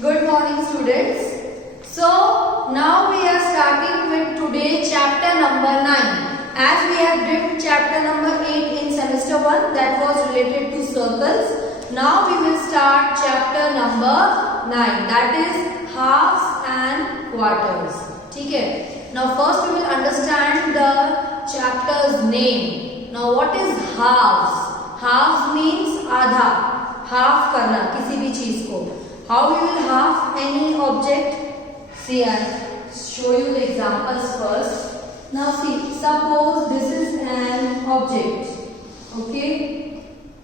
Good morning, students. So now we are starting with today chapter number 9. As we have did chapter number 8 in semester 1, that was related to circles. Now we will start chapter number 9, that is halves and quarters. ठीक है? Now first we will understand the chapter's name. Now what is halves? Halves means आधा, half करना किसी भी चीज को. How we will half any object? See, I'll show you the examples first. Now see, suppose this is an object. Okay.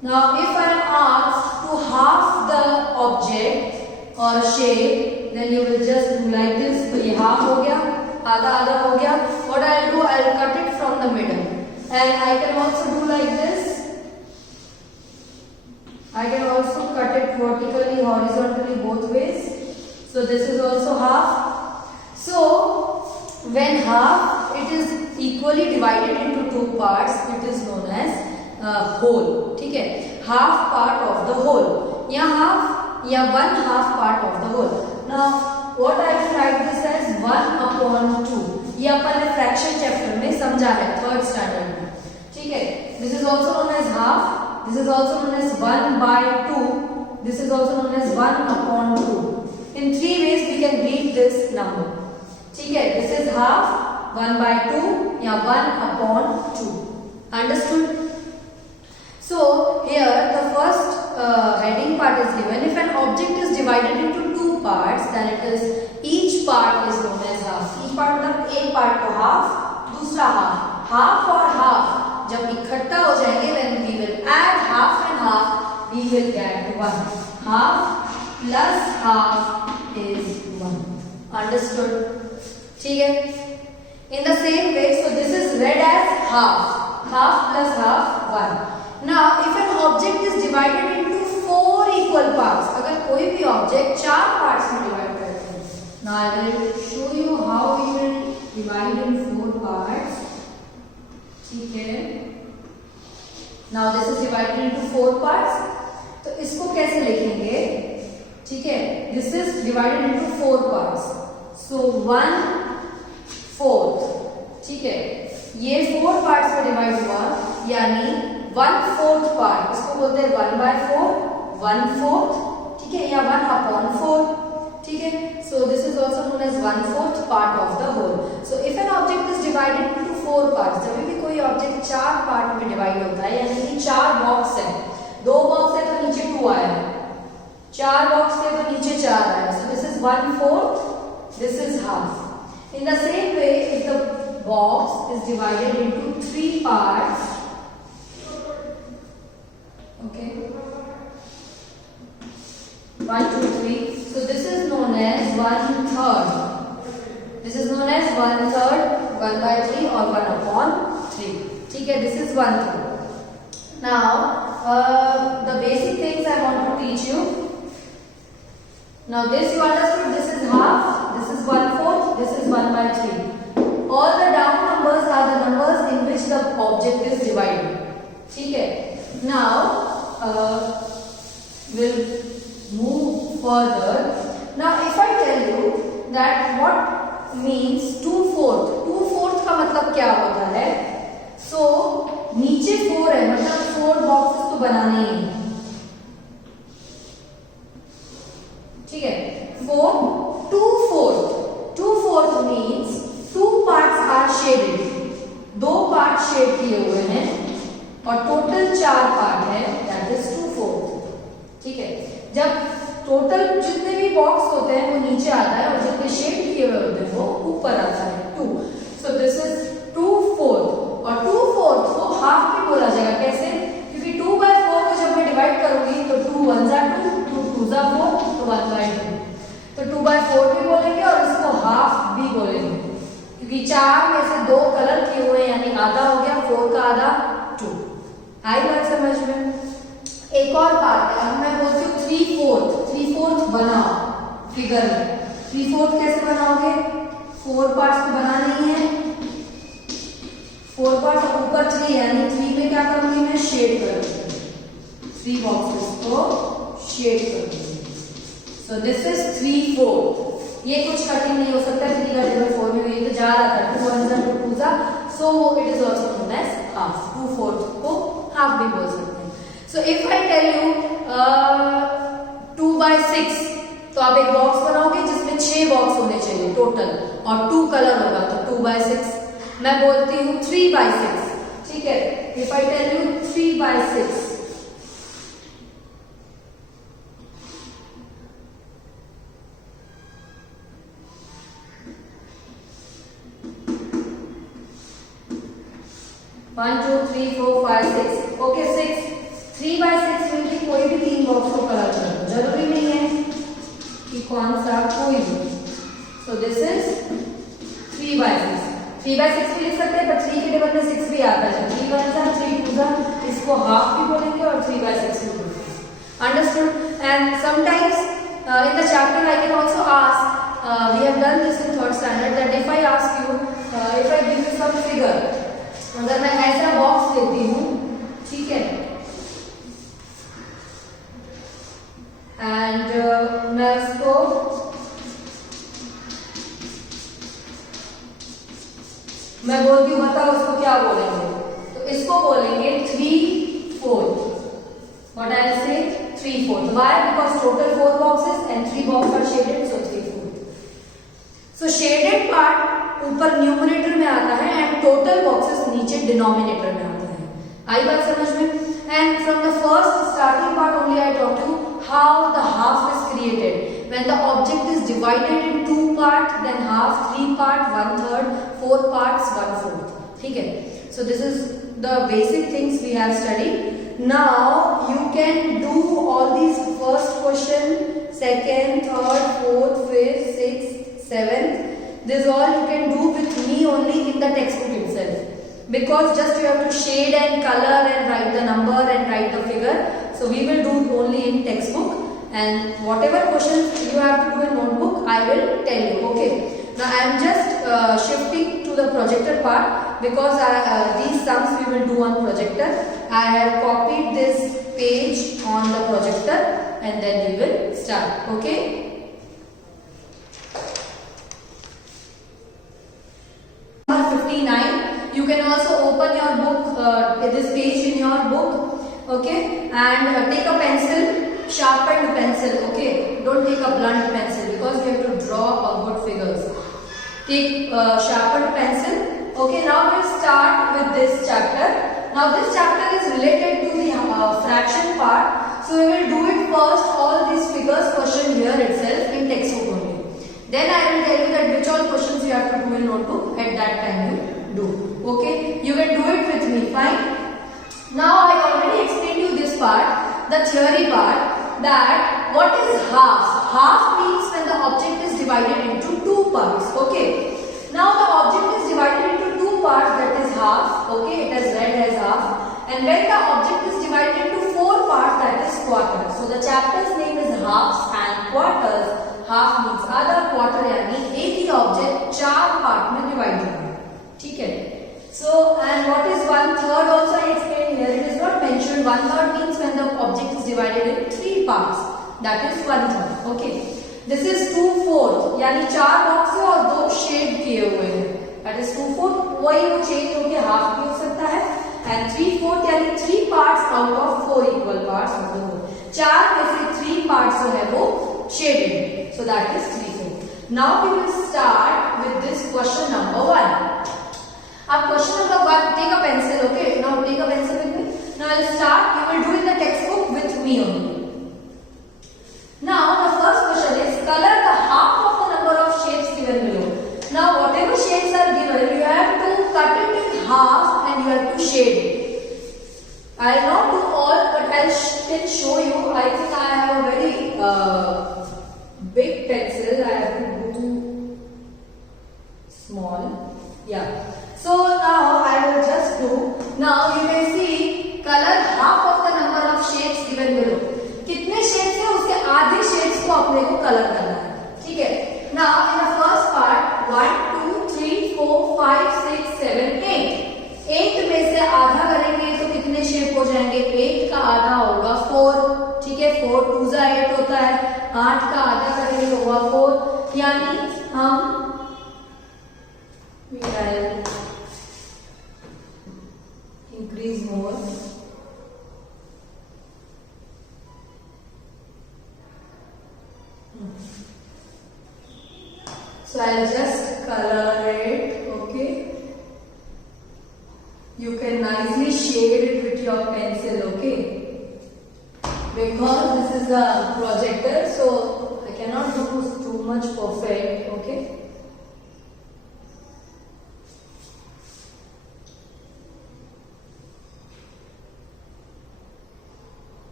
Now if I am asked to half the object or shape, then you will just do like this. तो ये half हो गया, आधा आधा हो गया. What I'll do? I'll cut it from the middle, and I can also do like this. I can also cut it vertically, horizontally, both ways. So this is also half. So when half, it is equally divided into two parts. It is known as whole. ठीक है? Half part of the whole. या half या one half part of the whole. Now what I will write this as 1/2. ये अपन ने fraction chapter में समझा है, third standard में. ठीक है? This is also known as half. This is also known as 1/2. This is also known as 1/2. In three ways we can read this number. ठीक है? This is half, 1/2 या 1/2. Understood? So here the first heading part is given. If an object is divided into two parts, then it is each part is known as half. Each part मतलब एक part को half, दूसरा half. Half और half जब इकट्ठा हो जाएंगे, when we will add half and half, we will get 1. Half plus half is 1. Understood? ठीक है? In the same way, so this is read as half. Half plus half 1. Now, if an object is divided into 4 equal parts, अगर कोई भी object 4 parts में divide करते हैं. Now I will show you how we will divide in 4 parts. ठीक है? Now this is divided into 4 parts. तो इसको कैसे लिखेंगे? ठीक है? This is divided into 4 parts. So 1/4. ठीक है? ये 4 parts में डिवाइड हुआ, यानी 1/4 part. इसको बोलते हैं 1/4, 1/4. ठीक है? या 1/4. ठीक है? So this is also known as 1/4 part of the whole. So if an object is divided into 4 parts, जब भी कोई ऑब्जेक्ट 4 पार्ट में डिवाइड होता है, यानी कि 4 बॉक्स है, 2 बॉक्स है तो नीचे 2 आया, 4 बॉक्स है तो नीचे 4 आया. So this is 1/4, this is half. In the same way, if the box is divided into 3 parts, okay, 1, 2, 3. So this is known as 1/3. This is known as 1/3, 1/3 or 1/3. ठीक है? This is 1/3. Now the basic things I want to teach you. Now this you understood. This is half. This is 1/4. This is 1/3. All the down numbers are the numbers in which the object is divided. ठीक है? Now we'll move further. Now if I tell you that what means 2/4. 2/4 का मतलब क्या होता है? So नीचे 4 है, मतलब 4 बॉक्सेस तो बनाने ही है. ठीक है? 4 2/4. 2/4 means 2 parts are shaded. 2 part shade किए हुए हैं और टोटल 4 पार्ट है, that is 2/4. ठीक है? जब टोटल जितने भी बॉक्स होते हैं वो नीचे आता है और जितने शेड किए हुए होते हैं वो ऊपर आता है, 2. So this is 2/4. और 2/4 को हाफ भी बोला जाएगा. कैसे? क्योंकि 2/4 को जब मैं डिवाइड करूंगी तो 2 1 जा 2, 2 2 जा 4, तो 1/2. तो 2/4 भी बोलेंगे और इसको हाफ भी बोलेंगे, क्योंकि 4 में से 2 कलर किए हुए, यानी आधा हो गया, 4 का आधा 2. आई बात समझ में? एक और बात है, अब मैं बोलती हूँ 3/4 बनाओ फिगर में. 3/4 कैसे बनाओगे? 4 पार्ट्स को बनाना ही है. 4 पार्ट्स और ऊपर 3, यानी 3 में क्या करूंगी मैं? शेड करूंगी. 3 बॉक्सेस को शेड करूंगी. So this is 3/4. ये कुछ कठिन नहीं हो सकता, 3 का टेबल 4 में ये तो जा रहा था, 2 1 2 2 जा, so it is also known as half. 2/4 को half भी बोल सकते हैं. So if I tell you 2/6, तो आप एक बॉक्स बनाओगे जिसमें 6 बॉक्स होने चाहिए टोटल और 2 कलर होगा, तो 2/6. मैं बोलती हूँ 3/6, ठीक है. If I tell you 3/6, one 2 3 4 5 6, okay 6. 3/6 में कि कोई भी 3 बॉक्स को कलर कर दो, जरूरी नहीं है कि कौन सा, कोई भी. So this is 3/6. 3/6 भी लिख सकते हैं, पर 3 के टेबल में 6 भी आता है. 3 1 जा 3 2 जा, इसको हाफ भी बोलेंगे और 3/6 भी बोलेंगे. Understood? And sometimes in the chapter I can also ask, we have done this in 3rd standard, that if I ask you, if I give you some figure, अगर मैं ऐसा बॉक्स लेती हूँ, ठीक है, एंड मैं उसको मैं बोलती हूँ बताओ उसको क्या बोलेंगे, तो इसको बोलेंगे 3/4. What I'll say 3/4. Why? Because total 4 boxes and 3 boxes are shaded, so 3/4. So shaded part ऊपर न्यूमरेटर में आता है एंड टोटल बॉक्सेस नीचे डिनोमिनेटर में आता है. आई बात समझ में? And from the first starting part only I taught you how the half is created. When the object is divided in 2 parts, then half, 3 part, 1/3, 4 parts, 1/4. ठीक है? So this is the basic things we have studied. Now you can do all these first question, second, third, fourth, fifth, sixth, seventh. This all you can do with me only in the textbook itself, because just you have to shade and color and write the number and write the figure. So we will do only in textbook, and whatever questions you have to do in notebook I will tell you. Okay, now I am just shifting to the projector part, because these sums we will do on projector. I have copied this page on the projector and then we will start. Okay, number 59. You can also open your book, this page in your book, okay, and take a pencil, sharpened pencil, okay, don't take a blunt pencil, because we have to draw a good figures. Take sharpened pencil. Okay, now we'll start with this chapter. Now this chapter is related to the fraction part, so we will do it first, all these figures question here itself in textbook only. Then I will tell you that which all questions you have to do in notebook, at that time you do. Okay, you can do it with me, fine. Now I already explained you this part, the theory part, that what is half? Half means when the object is divided into 2 parts. Okay, now the object is divided into 2 parts, that is half. Okay, it is read as half. And when the object is divided into 4 parts, that is quarter. So the chapter's name is halves and quarters. Half means आधा, quarter यानी एक ही object 4 part में divide होगा. ठीक है? So and what is 1/3 also I explain here. It is not mentioned. 1/3 means when the object is divided in 3 parts, that is 1/3. Okay, this is 2/4 यानी 4 box है और 2 शेड किए हुए हैं, दैट इज 2/4. वही वो चेंज होकर हाफ भी हो सकता है. एंड 3/4 यानी 3 parts out of 4 equal parts of the whole. 4 में से 3 पार्ट्स जो है वो shaded, so that is 3/4. Now we will start with this question number 1. Now question number 1, take a pencil. Okay, now take a pencil with me. Now I'll start. You will do in the textbook with me only. Now the first question is color the half of the number of shapes given below. Now whatever shapes are given, you have to cut it in half and you have to shade it. I will not do all, but I can show you. I think I have a very big pencil. I have to do small. Yeah. So now I will just do. Now you can see color half of the number of shapes given below. कितने shapes हैं उसके आधे shapes को अपने को color करना है. ठीक है? Now in the first part 1 2 3 4 5 6 7 8. 8 में से आधा करेंगे तो कितने शेप हो जाएंगे? 8 का आधा होगा 4. ठीक है? 4 2 8 होता है. 8 का आधा करेंगे तो हुआ 4, यानी हम will increase more. So I'll just color it, okay? You can nicely shade it with your pencil, okay? Because this is a projector, so I cannot do too much perfect, okay?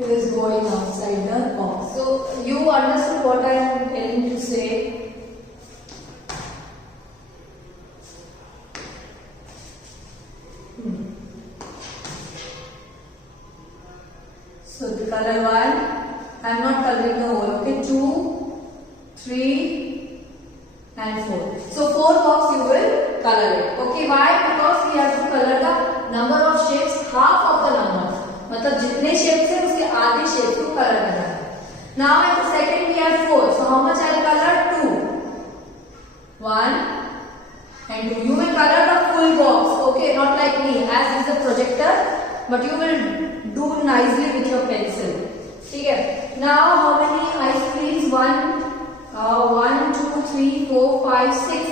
It is going outside the box. So you understood what I am telling to say. So the color 1, I am not coloring the whole, okay? 2, 3 and 4. So 4 box you will color it. Okay, why? Because we have to color the number of shapes, half of the number. मतलब जितने shapes है उसके आधे shape को colour करना है. Now at the second we have 4. So how much I will color? 2. 1 and 2. You will color the full box. Okay, not like me as is the projector, but you will do nicely with your pencil. ठीक है. Now how many ice creams? 1, 2, 3, 4, 5, 6.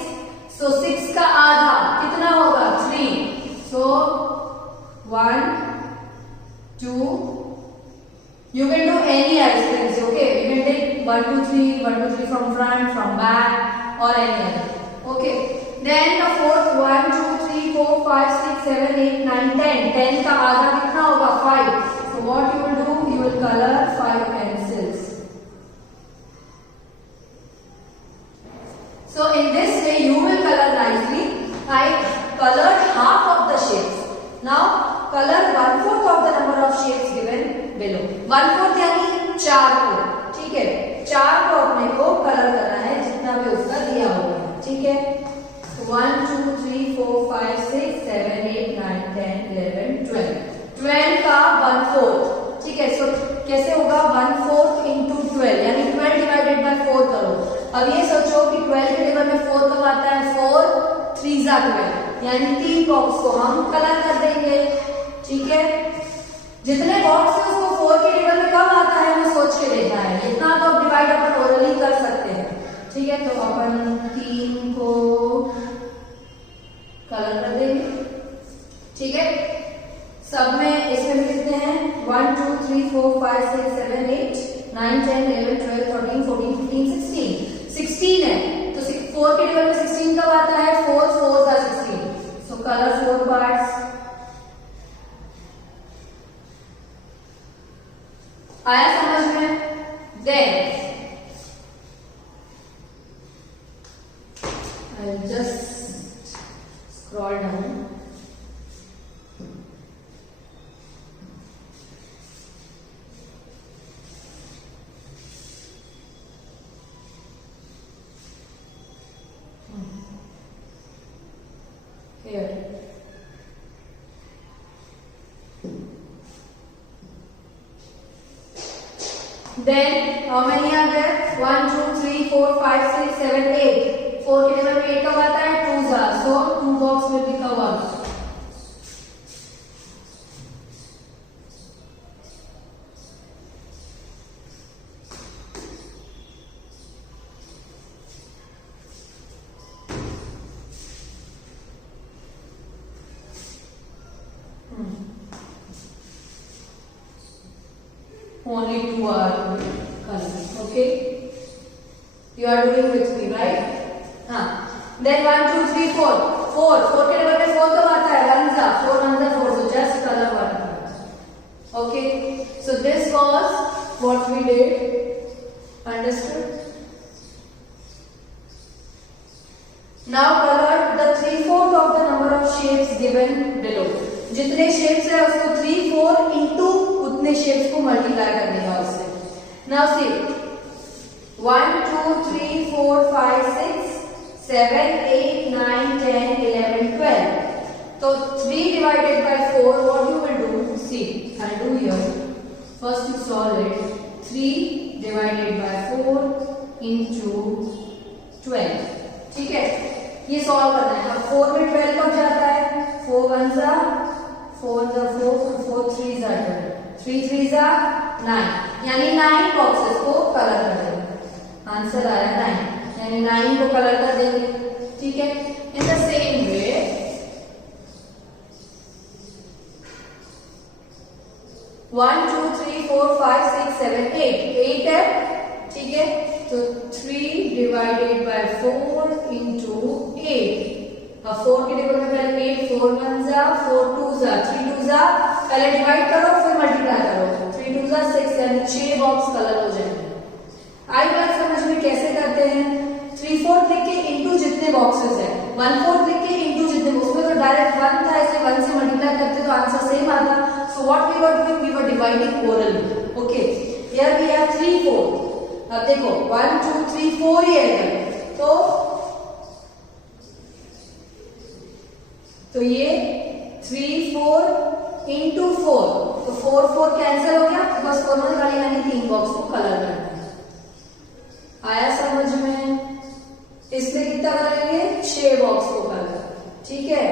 So 6 का आधा कितना होगा? 3. So 1, 2. You can do any ice creams, okay? You can take 1, 2, 3, 1, 2, 3 from front, from back, or any other. Okay. Then the fourth 1, 2, 3, 4, 5, 6, 7, 8, 9, 10. 10 का आधा कितना होगा? 5. So what you will do? You will color 5 pencils. So in this way you will color nicely. I colored half of the shapes. Now color 1/4 of the number of shapes given below. 1/4 यानी 4 को, ठीक है? 4 को अपने को colour करना है जितना भी उसका दिया होगा, ठीक है? 1, 2, 3, 4, 5, 6, 7, 8, 9, 10, 11, 12. 12 का 1/4, ठीक है? सो कैसे होगा? 1/4 into 12 यानी 12 divided by 4 करो. अब ये सोचो कि 12 के टेबल में 4 कब आता है? 4 3 जा 12 यानी 3 बॉक्स को हम कलर कर देंगे, ठीक है? जितने बॉक्स है उसको 4 के टेबल में कब आता है हमें सोच के देखना है. इतना तो डिवाइड अपन ओरली कर सकते हैं, ठीक है? तो अपन 3 को कलर कर देंगे, ठीक है? सब में इसमें भी कितने हैं? 1, 2, 3, 4, 5, 6, 7, 8, 9, 10, 11, 12, 13, 14, 15, 16. 16 है तो 4 के टेबल में 16 कब आता है? 4 4 are 16. So color 4 parts. आया समझ में? Then I'll just scroll down. Here. Then how many are there? 1, 2, 3, 4, 5, 6, 7, 8. 4 के टेबल में 8 कब आता है? 2 जा. So 2 box will be covered. Only 2 are color. Okay, you are doing with me, right? Then 1, 2, 3, 4. 4 के टेबल में 4 कब आता है? 1 जा. 4 1 जा 4. So just color 1. Okay, so this was what we did. Understood? Now color the 3/4 of the number of shapes given below. जितने shapes है उसको 3/4 into उतने शेप्स को मल्टीप्लाई करने का उससे. Now see 1, 2, 3, 4, 5, 6, 7, 8, 9, 10, 11, 12. तो divided by 4, what you will do? See, I'll do here. First you solve it. 3 divided by 4 into 12. ठीक है, ये सॉल्व करना है. अब 4 में 12 कब जाता है? 4 1 जा 4 जा 4, 4 3 जा 12, 3 3 जा 9. यानी 9 बॉक्सेस को कलर कर देंगे. आंसर आया 9, यानी 9 को कलर कर देंगे. ठीक है. इन द सेम वे 1 2 3 4 5 6 7 8 है. ठीक है, तो 3 डिवाइडेड बाय 4 इंटू 8. अब 4 के टेबल में पहले 8, 4 1 जा 4 2 जा 3 2 जा, पहले डिवाइड करो फिर मल्टीप्लाई करो. 3 2 जा 6, यानी 6 बॉक्स कलर हो जाएंगे. आई बात समझ में कैसे करते हैं? 3/4 लिख के इंटू जितने बॉक्सेस है, 1/4 लिख के इंटू जितने, उसमें तो डायरेक्ट 1 था, इसे 1 से मल्टीप्लाई करते तो आंसर सेम आता. So what we were doing, we were dividing orally. Okay, here we have 3/4. अब देखो 1 2 3 4 ही है, तो ये 3 4 इंटू 4, तो 4 4 कैंसिल हो गया, बस कॉमन वाली यानी 3 बॉक्स को कलर करना है. आया समझ में? इसमें कितना करेंगे? 6 बॉक्स को कलर. ठीक है.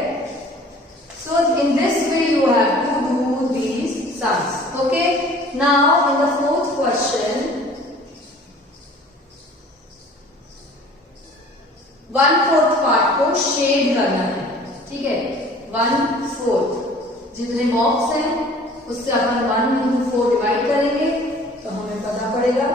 So in this way you have to do these sums. Okay, now in the fourth question 1/4 part को शेड करना है. ठीक है, 1/4 जितने बॉक्स हैं उससे अपन 1 into 4 डिवाइड करेंगे तो हमें पता पड़ेगा